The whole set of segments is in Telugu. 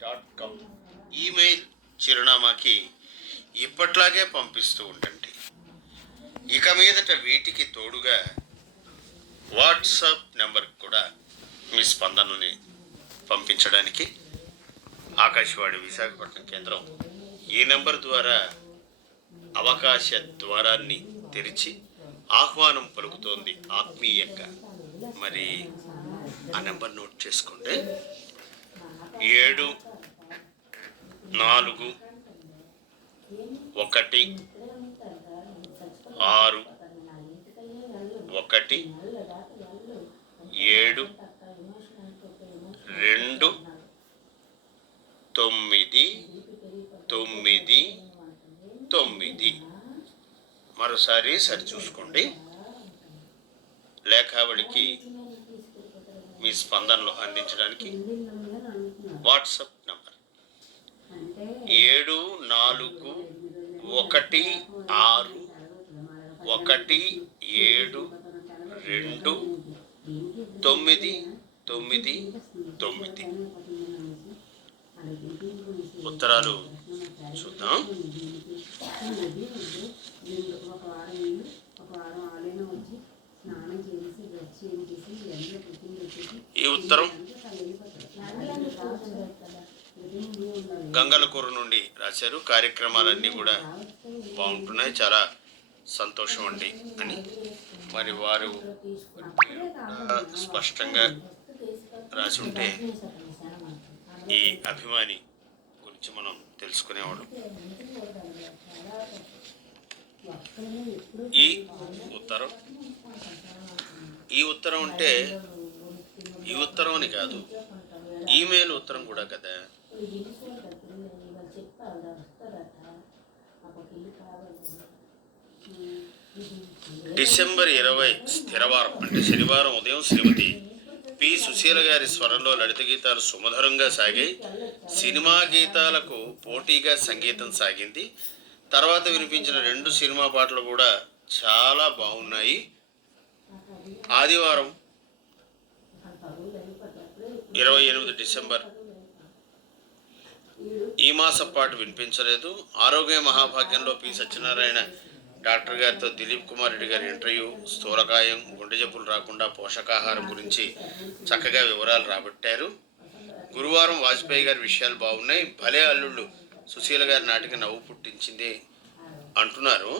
gmail.com ఈమెయిల్ చిరునామాకి ఇప్పట్లాగే పంపిస్తూ ఉండండి. ఇక మీదట వీటికి తోడుగా వాట్సాప్ నెంబర్కి కూడా మీ స్పందనని పంపించడానికి ఆకాశవాణి విశాఖపట్నం కేంద్రం ఈ నెంబర్ ద్వారా అవకాశ ద్వారాన్ని తెరిచి ఆహ్వానం పలుకుతోంది ఆత్మీయంగా. మరి ఆ నెంబర్ నోట్ చేసుకోండి. 7461612999. మరోసారి సరిచూసుకోండి. లేఖావళికి మీ స్పందనలు అందించడానికి వాట్సాప్ నంబర్ 7461629999. ఉత్తరాలు చూద్దాం. ఈ ఉత్తరం గంగలకూరు నుండి రాశారు. కార్యక్రమాలన్నీ కూడా బాగుంటున్నాయి, చాలా సంతోషం అండి అని. మరి వారు స్పష్టంగా రాసి ఉంటే ఈ అభిమాని గురించి మనం తెలుసుకునేవాడు. ఈ ఉత్తరం అంటే ఈ ఉత్తరం అని కాదు, ఈమెయిల్ ఉత్తరం కూడా కదా. డిసెంబర్ 20 స్థిరవారం అంటే శనివారం ఉదయం శ్రీమతి పి. సుశీల గారి స్వరంలో లలిత గీతాలు సుమధురంగా సాగాయి. సినిమా గీతాలకు పోటీగా సంగీతం సాగింది. తర్వాత వినిపించిన 2 సినిమా పాటలు కూడా చాలా బాగున్నాయి. ఆదివారం 28 డిసెంబర్ ఈ మాసం పాటు వినిపించలేదు. ఆరోగ్య మహాభాగ్యంలో పి. సత్యనారాయణ డాక్టర్ గారితో దిలీప్ కుమార్ రెడ్డి గారి ఇంటర్వ్యూ, స్థూలకాయం, గుండె జబ్బులు రాకుండా పోషకాహారం గురించి చక్కగా వివరాలు రాబట్టారు. గురువారం వాజ్పేయి గారి విషయాలు బాగున్నాయి. భలే అల్లుళ్ళు సుశీల గారి నాటికి నవ్వు పుట్టించింది అంటున్నారు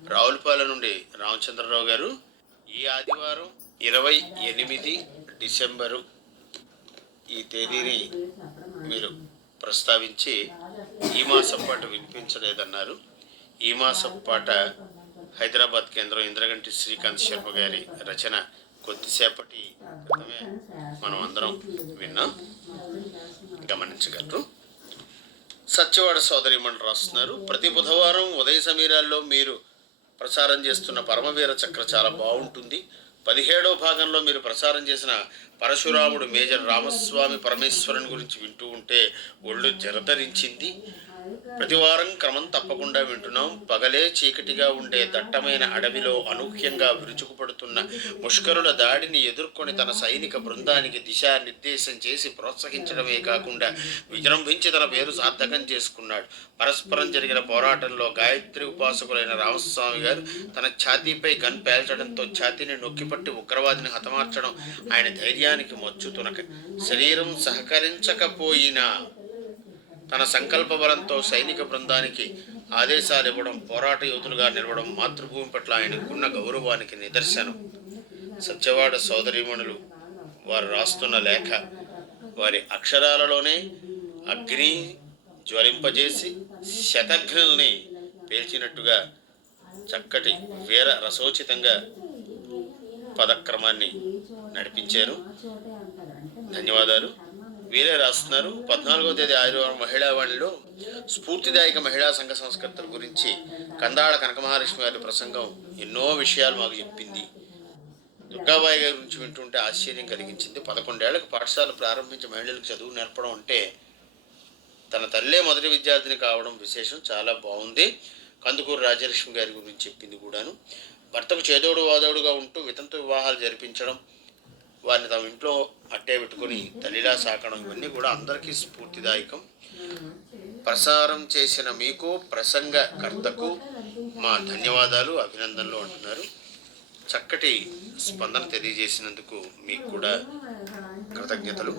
రావులపాలెం నుండి రామచంద్రరావు గారు. ఈ ఆదివారం 28 డిసెంబరు ఈ తేదీని మీరు ప్రస్తావించి ఈ మాసం పాట వినిపించలేదన్నారు. ఈ మాసం పాట హైదరాబాద్ కేంద్రం ఇంద్రగంటి శ్రీకాంత్ శర్మ గారి రచన. కొద్దిసేపటి క్రితమే మనం అందరం విన్నాం, గమనించగలరు. సత్యవాడ సోదరిమణులు రాస్తున్నారు. ప్రతి బుధవారం ఉదయ సమీరాల్లో మీరు ప్రసారం చేస్తున్న పరమవీర చక్ర చాలా బాగుంటుంది. 17వ భాగంలో మీరు ప్రసారం చేసిన పరశురాముడు మేజర్ రామస్వామి పరమేశ్వరుని గురించి వింటూ ఉంటే ఒళ్ళు జరదరించింది. ప్రతివారం క్రమం తప్పకుండా వింటున్నాం. పగలే చీకటిగా ఉండే దట్టమైన అడవిలో అనూహ్యంగా విరుచుకుపడుతున్న ముష్కరుల దాడిని ఎదుర్కొని తన సైనిక బృందానికి దిశానిర్దేశం చేసి ప్రోత్సహించడమే కాకుండా విజృంభించి తన పేరు సార్థకం చేసుకున్నాడు. పరస్పరం జరిగిన పోరాటంలో గాయత్రి ఉపాసకులైన రామస్వామి గారు తన ఛాతీపై గన్ పేల్చడంతో ఛాతీని నొక్కిపట్టి ఉగ్రవాదిని హతమార్చడం ఆయన ధైర్యానికి మచ్చు తునక. శరీరం సహకరించకపోయినా తన సంకల్ప బలంతో సైనిక బృందానికి ఆదేశాలు ఇవ్వడం, పోరాట యోధులుగా నిలవడం మాతృభూమి పట్ల ఆయనకున్న గౌరవానికి నిదర్శనం. సత్యవాడ సోదరీమణులు వారు రాస్తున్న లేఖ వారి అక్షరాలలోనే అగ్ని జ్వలింపజేసి శతఘ్నుల్ని పేల్చినట్టుగా చక్కటి వీర రసోచితంగా పదక్రమాన్ని నడిపించారు. ధన్యవాదాలు. వీరే రాస్తున్నారు. 14వ తేదీ ఆదివారం మహిళావాణిలో స్ఫూర్తిదాయక మహిళా సంఘ సంస్కర్తల గురించి కందాళ కనకమహాలక్ష్మి గారి ప్రసంగం ఎన్నో విషయాలు మాకు చెప్పింది. దుర్గాబాయి గారి గురించి వింటుంటే ఆశ్చర్యం కలిగించింది. 11 ఏళ్లకు పాఠశాల ప్రారంభించి మహిళలకు చదువు నేర్పడం అంటే తన తల్లే మొదటి విద్యార్థిని కావడం విశేషం. చాలా బాగుంది. కందుకూరు రాజలక్ష్మి గారి గురించి చెప్పింది కూడాను. భర్తకు చేదోడు వాదోడుగా ఉంటూ వితంతు వివాహాలు జరిపించడం, వారిని తమ ఇంట్లో అట్టే పెట్టుకొని తల్లిలా సాకడం ఇవన్నీ కూడా అందరికీ స్ఫూర్తిదాయకం. ప్రసారం చేసిన మీకు, ప్రసంగకర్తకు మా ధన్యవాదాలు, అభినందనలు అంటున్నారు. చక్కటి స్పందన తెలియజేసినందుకు మీకు కూడా కృతజ్ఞతలు.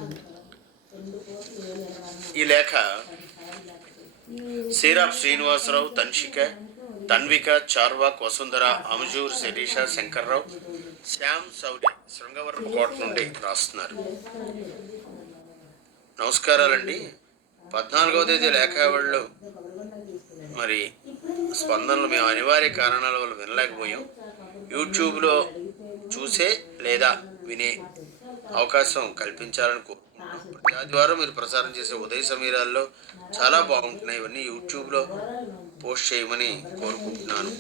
ఈ లేఖ శ్రీరామ్ శ్రీనివాసరావు, తన్షిక, తన్విక, చార్వాక్, వసుంధర, అమజూర్, శిరీష, శంకర్రావు, శ్యామ్ సౌడి శృంగవరం కోట నుండి రాస్తున్నారు. నమస్కారాలండి. 14వ తేదీ లేఖావళిలో మరి స్పందనలు మేము అనివార్య కారణాల వల్ల వినలేకపోయాం. యూట్యూబ్లో చూసే లేదా వినే అవకాశం కల్పించాలని కోరుకుంటున్నాం. ప్రతి ఆదివారం మీరు ప్రసారం చేసే ఉదయ సమీరాల్లో చాలా బాగుంటున్నాయి. ఇవన్నీ యూట్యూబ్లో పోస్ట్ చేయమని కోరుకుంటున్నాను.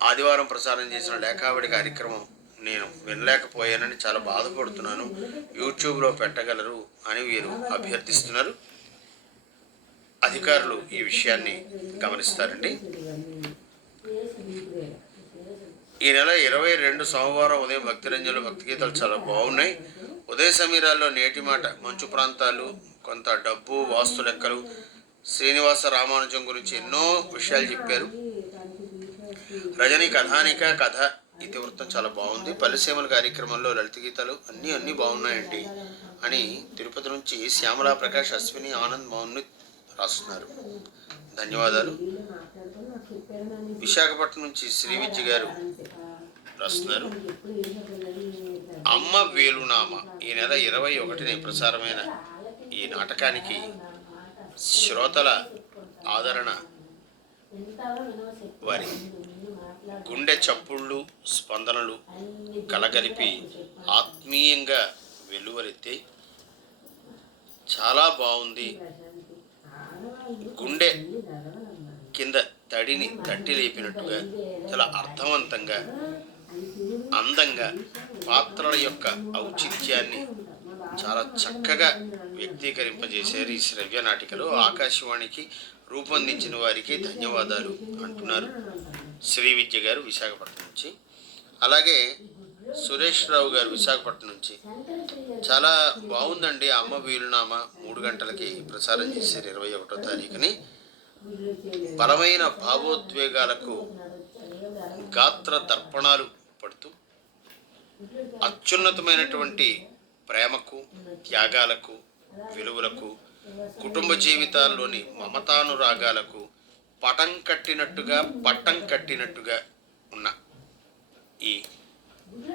ఆదివారం ప్రసారం చేసిన లేఖావళి కార్యక్రమం నేను వినలేకపోయానని చాలా బాధపడుతున్నాను. యూట్యూబ్లో పెట్టగలరు అని వీరు అభ్యర్థిస్తున్నారు. అధికారులు ఈ విషయాన్ని గమనిస్తారండి. ఈ నెల 22 సోమవారం ఉదయం భక్తిరంజన్లు భక్తి గీతాలు చాలా బాగున్నాయి. ఉదయ సమీరాల్లో నేటి మాట, మంచు ప్రాంతాలు, కొంత డబ్బు, వాస్తు లెక్కలు, శ్రీనివాస రామానుజం గురించి ఎన్నో విషయాలు చెప్పారు. రజని కథానిక కథ ఇతివృత్తం చాలా బాగుంది. పల్లెసీమల కార్యక్రమంలో లలిత గీతాలు అన్నీ బాగున్నాయండి అని తిరుపతి నుంచి శ్యామలా ప్రకాష్, అశ్విని, ఆనంద్, మౌన్ రాస్తున్నారు. ధన్యవాదాలు. విశాఖపట్నం నుంచి శ్రీ విద్య గారు రాస్తున్నారు. అమ్మ వేలునామ ఈ నెల 21ని ప్రసారమైన ఈ నాటకానికి శ్రోతల ఆదరణ, వారి గుండె చప్పుళ్ళు, స్పందనలు కలగలిపి ఆత్మీయంగా వెలువరెత్తే చాలా బాగుంది. గుండె కింద తడిని తట్టి లేపినట్టుగా చాలా అర్థవంతంగా, అందంగా పాత్రల యొక్క ఔచిత్యాన్ని చాలా చక్కగా వ్యక్తీకరింపజేశారు ఈ శ్రవ్య నాటికలో. ఆకాశవాణికి రూపొందించిన వారికి ధన్యవాదాలు అంటున్నారు శ్రీ విద్య గారు విశాఖపట్నం నుంచి. అలాగే సురేష్ రావు గారు విశాఖపట్నం నుంచి చాలా బాగుందండి. అమ్మ వీలునామ 3 గంటలకి ప్రసారం చేశారు 21వ తారీఖుని. బలమైన భావోద్వేగాలకు గాత్ర దర్పణాలు పడుతూ అత్యున్నతమైనటువంటి ప్రేమకు, త్యాగాలకు, విలువలకు, కుటుంబ జీవితాల్లోని మమతానురాగాలకు పటం కట్టినట్టుగా ఉన్న ఈ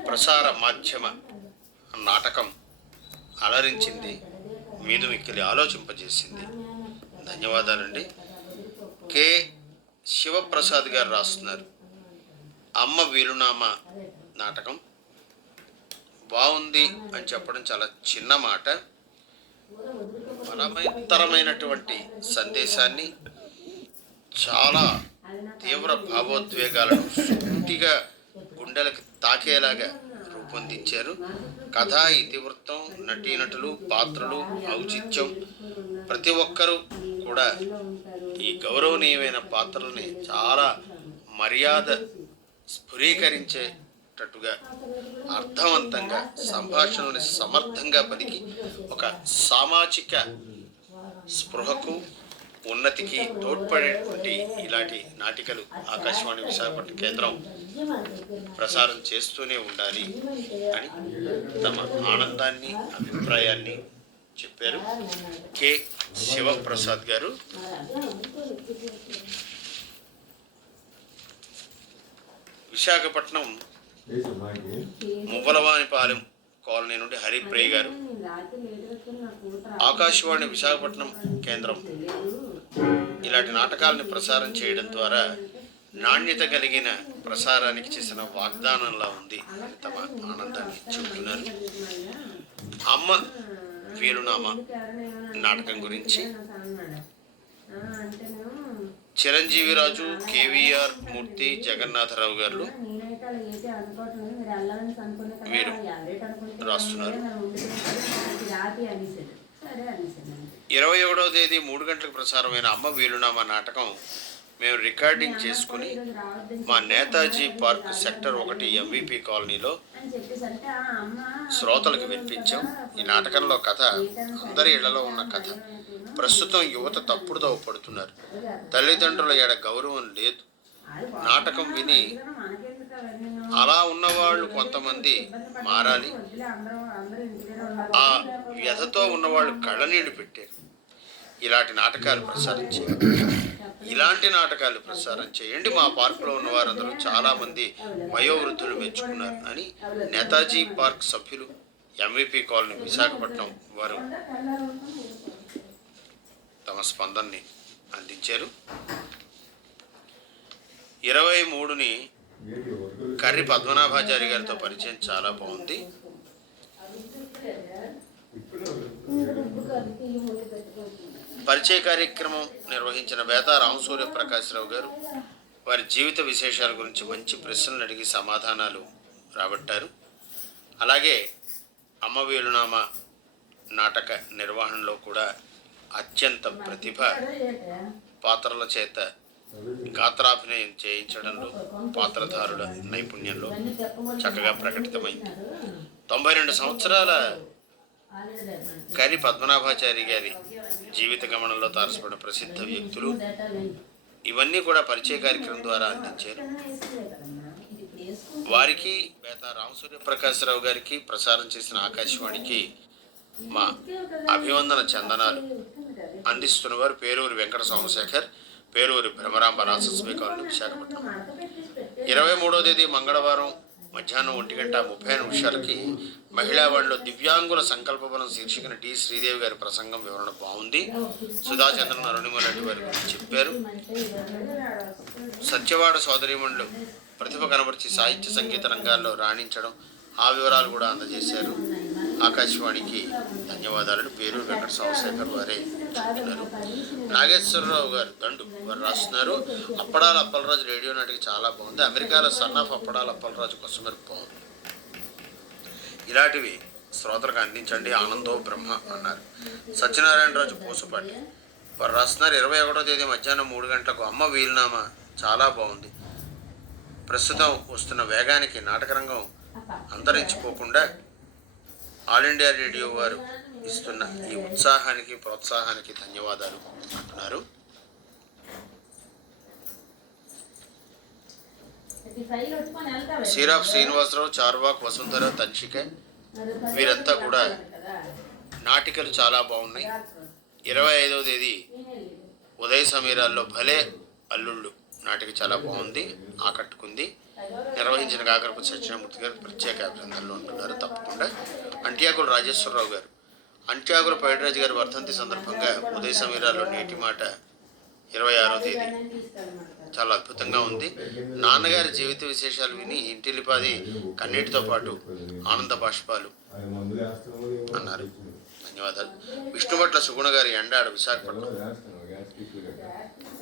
ప్రసార మాధ్యమ నాటకం అలరించింది, మీదు మిక్కిలి ఆలోచింపజేసింది. ధన్యవాదాలండి. కె శివప్రసాద్ గారు రాస్తున్నారు. అమ్మ వీలునామ నాటకం బాగుంది అని చెప్పడం చాలా చిన్న మాట. బలమైనటువంటి సందేశాన్ని, చాలా తీవ్ర భావోద్వేగాలను సూటిగా గుండెలకు తాకేలాగా రూపొందించారు. కథ, ఇతివృత్తం, నటీనటులు, పాత్రలు, ఔచిత్యం, ప్రతి ఒక్కరూ కూడా ఈ గౌరవనీయమైన పాత్రలని చాలా మర్యాద స్ఫురీకరించేటట్టుగా అర్థవంతంగా సంభాషణని సమర్థంగా పలికి ఒక సామాజిక స్పృహకు, ఉన్నతికి తోడ్పడేటువంటి ఇలాంటి నాటికలు ఆకాశవాణి విశాఖపట్నం కేంద్రం ప్రసారం చేస్తూనే ఉండాలి అని తమ ఆనందాన్ని, అభిప్రాయాన్ని చెప్పారు కె శివప్రసాద్ గారు. విశాఖపట్నం మువ్వలవానిపాలెం కాలనీ నుండి హరిప్రియ గారు ఆకాశవాణి విశాఖపట్నం కేంద్రం ఇలాంటి నాటకాలను ప్రసారం చేయడం ద్వారా నాణ్యత కలిగిన ప్రసారానికి చేసిన వాగ్దానంలా ఉంది అని తమ ఆనందాన్ని చెబుతున్నారు. అమ్మ వీలునామ నాటకం గురించి చిరంజీవిరాజు, కేవీఆర్ మూర్తి, జగన్నాథరావు గారు వీరు రాస్తున్నారు. 21వ తేదీ 3 గంటలకు ప్రసారమైన అమ్మ వీలునామా నాటకం మేము రికార్డింగ్ చేసుకుని మా నేతాజీ పార్క్ సెక్టర్ 1 MVP కాలనీలో శ్రోతలకు వినిపించాం. ఈ నాటకంలో కథ అందరి ఇళ్లలో ఉన్న కథ. ప్రస్తుతం యువత తప్పుడుతో పడుతున్నారు. తల్లిదండ్రుల ఎడ గౌరవం లేదు. నాటకం విని అలా ఉన్నవాళ్ళు కొంతమంది మారాలి. ఆ వ్యధతో ఉన్నవాళ్ళు కళ్ళనీళ్ళు పెట్టారు. ఇలాంటి నాటకాలు ప్రసారం చేయండి. మా పార్కులో ఉన్న వారందరూ చాలామంది వయోవృద్ధులు మెచ్చుకున్నారు అని నేతాజీ పార్క్ సభ్యులు MVP కాలనీ విశాఖపట్నం వారు తమ స్పందనని అందించారు. 23ని కర్రి పద్మనాభాచారి గారితో పరిచయం చాలా బాగుంది. పరిచయ కార్యక్రమం నిర్వహించిన బేతా రామసూర్య ప్రకాశ్రావు గారు వారి జీవిత విశేషాల గురించి మంచి ప్రశ్నలు అడిగి సమాధానాలు రాబట్టారు. అలాగే అమ్మ వీలునామ నాటక నిర్వహణలో కూడా అత్యంత ప్రతిభ పాత్రల చేత గాత్రాభినయం చేయించడంలో పాత్రధారుల నైపుణ్యంలో చక్కగా ప్రకటితమైంది. 92 సంవత్సరాల కర్రి పద్మనాభాచారి గారి జీవిత గమనంలో తారసపడిన ప్రసిద్ధ వ్యక్తులు ఇవన్నీ కూడా పరిచయ కార్యక్రమం ద్వారా అందించారు. వారికి బేతా రామసూర్య ప్రకాశ్రావు గారికి ప్రసారం చేసిన ఆకాశవాణికి మా అభివందన చందనాలు అందిస్తున్న వారు పేరూరి వెంకట సోమశేఖర్, పేరూరి భ్రమరాంబ రాసస్వీ కాలనీ విశాఖపట్నం. 23వ తేదీ మంగళవారం మధ్యాహ్నం 1:30 మహిళావాణిలో దివ్యాంగుల సంకల్పబలం శీర్షికన టి శ్రీదేవి గారి ప్రసంగం వివరణ బాగుంది. సుధాచంద్రన్ అరుణిమలరెడ్డి వారి గురించి చెప్పారు. సత్యవాడ సోదరీమణులు ప్రతిభ కనబరిచి సాహిత్య సంగీత రంగాల్లో రాణించడం ఆ వివరాలు కూడా అందజేశారు. ఆకాశవాణికి ధన్యవాదాలు. పేరూరు వెంకట సోమశేఖర్ వారే చెప్తున్నారు. నాగేశ్వరరావు గారు దండు వారు రాస్తున్నారు. అప్పడాల అప్పలరాజు రేడియో నాటికి చాలా బాగుంది. అమెరికాలో సన్ ఆఫ్ అప్పడాల అప్పలరాజు కోసం బాగుంది. ఇలాంటివి శ్రోతలకు అందించండి. ఆనందో బ్రహ్మ అన్నారు. సత్యనారాయణరాజు పూసపాటి వారు రాస్తున్నారు. 21వ తేదీ మధ్యాహ్నం 3 గంటలకు అమ్మ వీలునామా చాలా బాగుంది. ప్రస్తుతం వస్తున్న వేగానికి నాటకరంగం అంతరించిపోకుండా ఆల్ ఇండియా రేడియో వారు ఇస్తున్న ఈ ఉత్సాహానికి ప్రోత్సాహానికి ధన్యవాదాలు అంటున్నారు. సిరాఫ్ శ్రీనివాసరావు, చార్వాక్, వసుంధర, తన్షిక వీరంతా కూడా నాటికలు చాలా బాగున్నాయి. 25వ తేదీ ఉదయ సమీరాల్లో భలే అల్లుళ్ళు నాటిక చాలా బాగుంది, ఆకట్టుకుంది. నిర్వహించిన కాకరపు సత్యనారాయణమూర్తి గారు ప్రత్యేక అభినందనలు అంటున్నారు. తప్పకుండా అంట్యాకుల రాజేశ్వరరావు గారు, అంట్యాకుల పైడిరాజు గారి వర్ధంతి సందర్భంగా ఉదయ సమీరాల్లో నేటి మాట 26వ తేదీ చాలా అద్భుతంగా ఉంది. నాన్నగారి జీవిత విశేషాలు విని ఇంటిలిపాది కన్నీటితో పాటు ఆనంద బాష్పాలు అన్నారు. ధన్యవాదాలు. విష్ణుభట్ల సుగుణ గారి ఎండాడు విశాఖపట్నం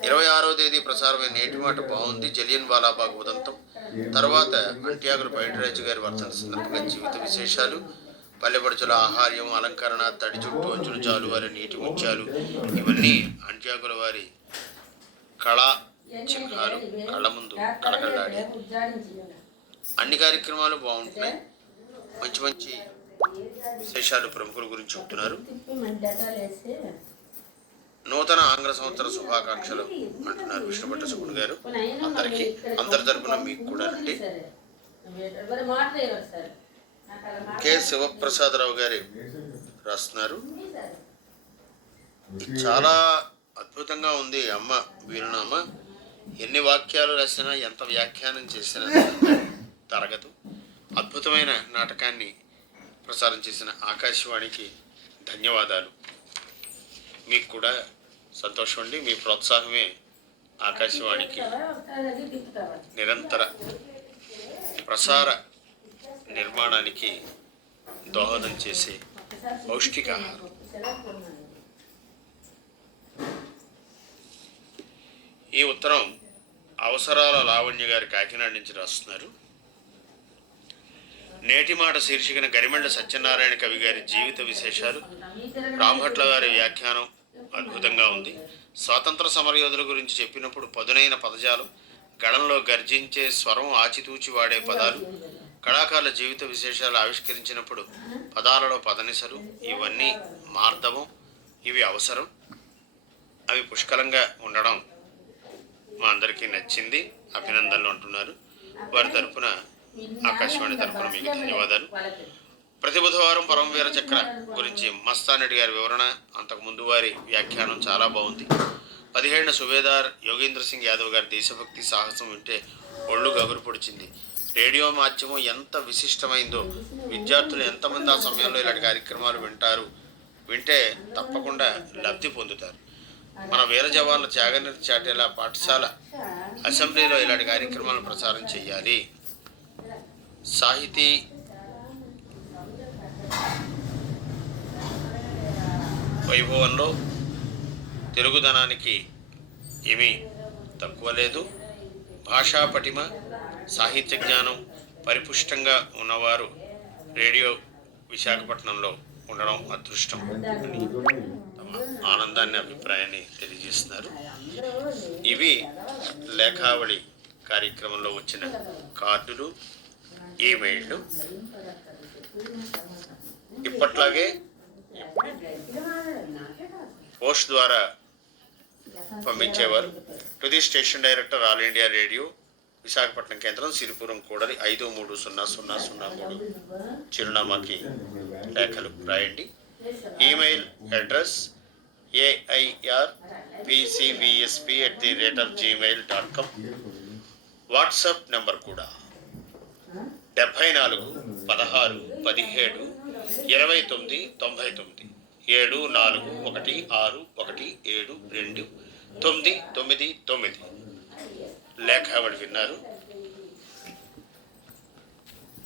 26వ తేదీ ప్రసారమైన నేటి మాట బాగుంది. జలియన్ వాలాబాగ్ ఉదంతం తర్వాత అంట్యాకుల పైడిరాజు గారి వర్ధంతి సందర్భంగా జీవిత విశేషాలు, పల్లెపడుచుల ఆహార్యం, అలంకరణ, తడి చుట్టూ అంచులు జాలు వారి నీటి ముత్యాలు ఇవన్నీ అంట్యాకుల వారి కళా చిహ్నాలు కళ్ళ ముందు కళకళలాడి అన్ని కార్యక్రమాలు బాగుంటున్నాయి. మంచి మంచి విశేషాలు ప్రముఖుల గురించి చెప్తున్నారు. నూతన ఆంగ్ల సంవత్సర శుభాకాంక్షలు అంటున్నారు విష్ణుభట్ట సుగుణ గారు. అందరికీ అందరి తరపున మీకు కూడా అండి. కె శివప్రసాదరావు గారి రాస్తున్నారు. చాలా అద్భుతంగా ఉంది అమ్మ వీరునామ. ఎన్ని వాక్యాలు రాసినా ఎంత వ్యాఖ్యానం చేసినా తరగదు. అద్భుతమైన నాటకాన్ని ప్రసారం చేసిన ఆకాశవాణికి ధన్యవాదాలు. మీకు కూడా సంతోషం అండి. మీ ప్రోత్సాహమే ఆకాశవాణికి నిరంతర ప్రసార నిర్మాణానికి దోహదం చేసే పౌష్టికాహారం. ఈ ఉత్తరం అవసరాల లావణ్య గారి కాకినాడ నుంచి రాస్తున్నారు. నేటి మాట శీర్షికన గరిమండ సత్యనారాయణ కవి గారి జీవిత విశేషాలు, రాంభట్ల గారి వ్యాఖ్యానం, అద్భుతంగా ఉంది. స్వాతంత్ర సమరయోధుల గురించి చెప్పినప్పుడు పదునైన పదజాలం, గళంలో గర్జించే స్వరం, ఆచితూచి వాడే పదాలు, కళాకారుల జీవిత విశేషాలు ఆవిష్కరించినప్పుడు పదాలలో పదనిసలు, ఇవన్నీ మార్దవం, ఇవి అవసరం, అవి పుష్కలంగా ఉండడం మా అందరికీ నచ్చింది. అభినందనలు అంటున్నారు. వారి తరపున, ఆకాశవాణి తరపున మీకు ధన్యవాదాలు. ప్రతి బుధవారం పరమవీర చక్ర గురించి మస్తానరెడ్డి గారి వివరణ, అంతకుముందు వారి వ్యాఖ్యానం చాలా బాగుంది. 17 సుబేదార్ యోగేంద్ర సింగ్ యాదవ్ గారి దేశభక్తి సాహసం వింటే ఒళ్ళు గగురు పొడిచింది. రేడియో మాధ్యమం ఎంత విశిష్టమైందో, విద్యార్థులు ఎంతమంది ఆ సమయంలో ఇలాంటి కార్యక్రమాలు వింటే తప్పకుండా లబ్ధి పొందుతారు. మన వీర జవాన్ల త్యాగనిరతి చాటేలా పాఠశాల అసెంబ్లీలో ఇలాంటి కార్యక్రమాలను ప్రసారం చేయాలి. సాహితీ వైభవంలో తెలుగుదనానికి ఏమీ తక్కువ లేదు. భాషా పటిమ, సాహిత్య జ్ఞానం పరిపుష్టంగా ఉన్నవారు రేడియో విశాఖపట్నంలో ఉండడం అదృష్టం అని తమ ఆనందాన్ని, అభిప్రాయాన్ని తెలియజేస్తున్నారు. ఇవి లేఖావళి కార్యక్రమంలో వచ్చిన కార్డులు, ఈమెయిళ్ళు. ఇప్పట్లాగే పోస్ట్ ద్వారా పంపించేవారు. To the station director, All India Radio, Visakhapatnam కేంద్రం, సిరిపురం కూడలి 530003 చిరునామాకి లేఖలు రాయండి. Email address airpcvsp@gmail.com. WhatsApp number కూడా 74 16 17 29 99 7416172999. లేఖావళి విన్నారు.